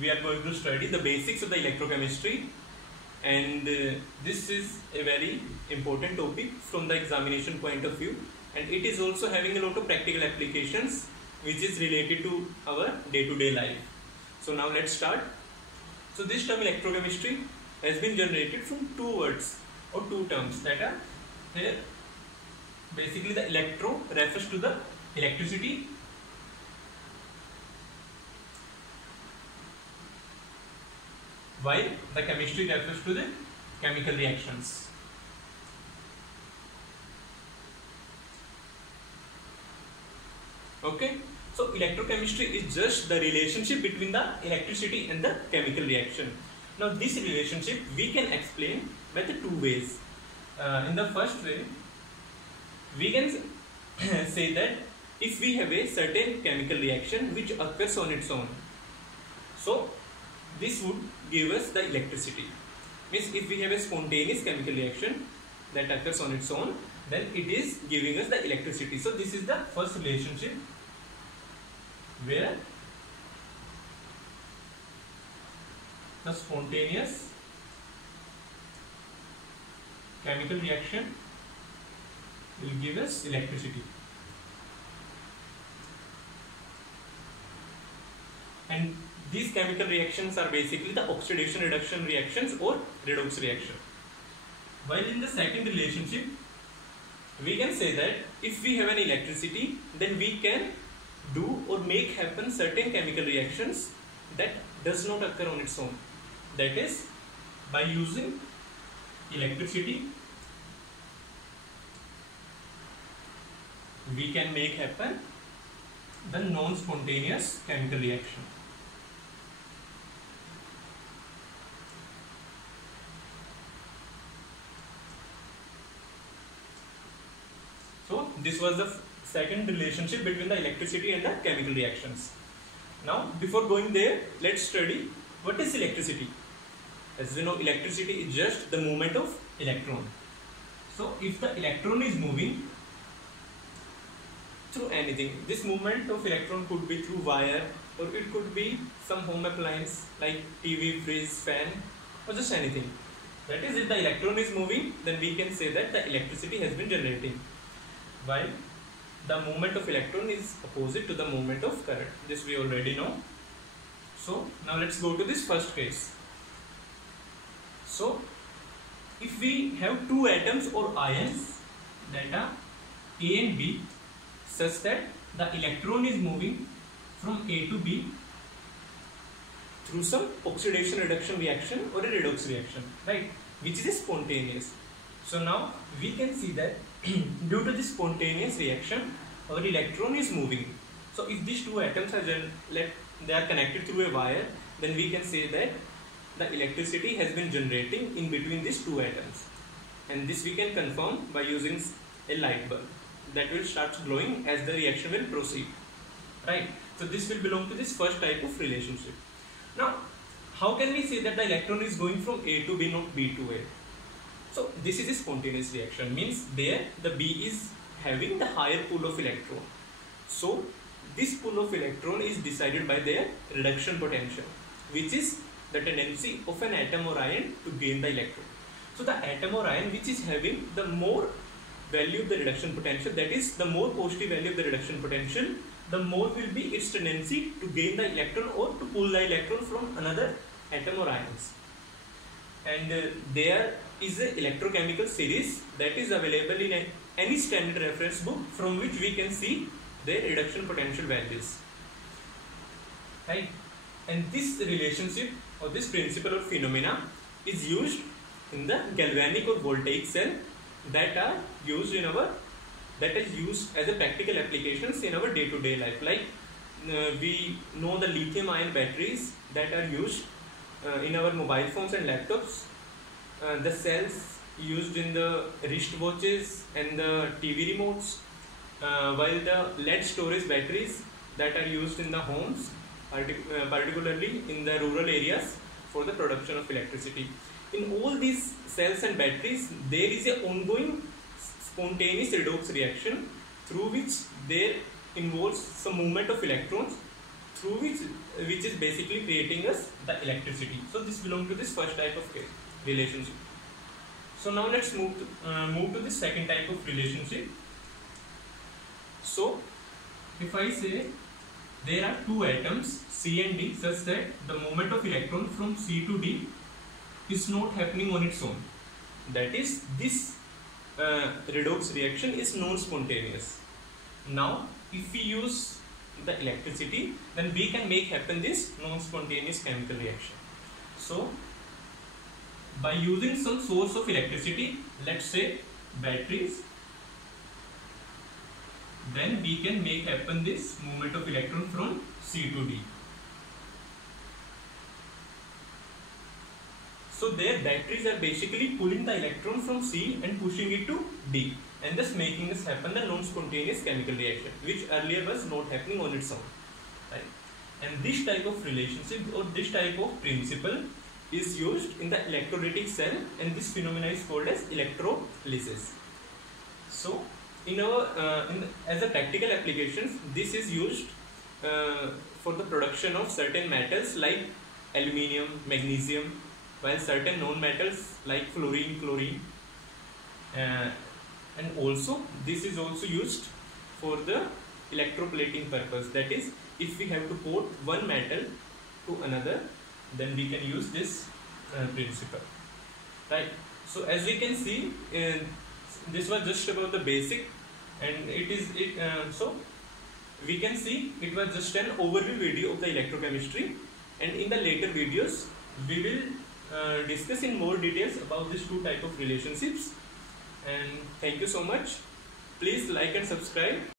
we are going to study the basics of the electrochemistry, and this is a very important topic from the examination point of view, and it is also having a lot of practical applications which is related to our day-to-day life. So now let's start. So this term electrochemistry has been generated from two words or two terms that are here. Basically the electro refers to the electricity, while the chemistry refers to the chemical reactions. Okay, so electrochemistry is just the relationship between the electricity and the chemical reaction. Now this relationship we can explain by the two ways. In the first way, we can say that if we have a certain chemical reaction which occurs on its own, so this would give us the electricity. Means if we have a spontaneous chemical reaction that occurs on its own, then it is giving us the electricity. So this is the first relationship where the spontaneous chemical reaction will give us electricity. And these chemical reactions are basically the oxidation reduction reactions or redox reaction. While in the second relationship, we can say that if we have an electricity, then we can do or make happen certain chemical reactions that does not occur on its own. That is, by using electricity, we can make happen the non-spontaneous chemical reaction. So this was the second relationship between the electricity and the chemical reactions. Now before going there, let's study what is electricity. As we know, electricity is just the movement of electron. So if the electron is moving through anything, this movement of electron could be through wire, or it could be some home appliance like TV, fridge, fan, or just anything. That is, if the electron is moving, then we can say that the electricity has been generating, while the movement of electron is opposite to the movement of current. This we already know. So now let's go to this first case. So if we have two atoms or ions that are A and B, such that the electron is moving from A to B through some oxidation reduction reaction or a redox reaction, right, which is spontaneous. So now we can see that due to this spontaneous reaction, our electron is moving. So if these two atoms are they are connected through a wire, then we can say that the electricity has been generating in between these two atoms, and this we can confirm by using a light bulb that will start glowing as the reaction will proceed, right? So this will belong to this first type of relationship. Now how can we say that the electron is going from A to B, not B to A? So this is a spontaneous reaction, means there the B is having the higher pool of electron. So this pool of electron is decided by their reduction potential, which is the tendency of an atom or ion to gain the electron. So the atom or ion which is having the more value of the reduction potential, that is the more positive value of the reduction potential, the more will be its tendency to gain the electron or to pull the electron from another atom or ions. And there is an electrochemical series that is available in any standard reference book, from which we can see their reduction potential values, right? And this relationship or this principle or phenomena is used in the galvanic or voltaic cell that are used in our, that is used as a practical applications in our day-to-day life. Like we know the lithium ion batteries that are used in our mobile phones and laptops, the cells used in the wristwatches and the TV remotes, while the lead storage batteries that are used in the homes, particularly in the rural areas for the production of electricity. In all these cells and batteries, there is an ongoing spontaneous redox reaction through which there involves some movement of electrons through which is basically creating us the electricity. So this belongs to this first type of relationship. So now let's move to the second type of relationship. So if I say there are two atoms C and D such that the movement of electron from C to D is not happening on its own, that is, this redox reaction is non-spontaneous. Now if we use the electricity, then we can make happen this non-spontaneous chemical reaction. So by using some source of electricity, let's say batteries, then we can make happen this movement of electron from C to D. So their batteries are basically pulling the electron from C and pushing it to D, and thus making us happen the non-spontaneous chemical reaction, which earlier was not happening on its own, right? And this type of relationship or this type of principle is used in the electrolytic cell, and this phenomena is called as electrolysis. So in our as a practical applications, this is used for the production of certain metals like aluminium, magnesium, while certain non-metals like fluorine, chlorine, and also this is also used for the electroplating purpose. That is, if we have to port one metal to another, then we can use this principle, right? So as we can see, this was just about the basic, and so we can see it was just an overview video of the electrochemistry, and in the later videos we will discuss in more details about these two type of relationships. And thank you so much. Please like and subscribe.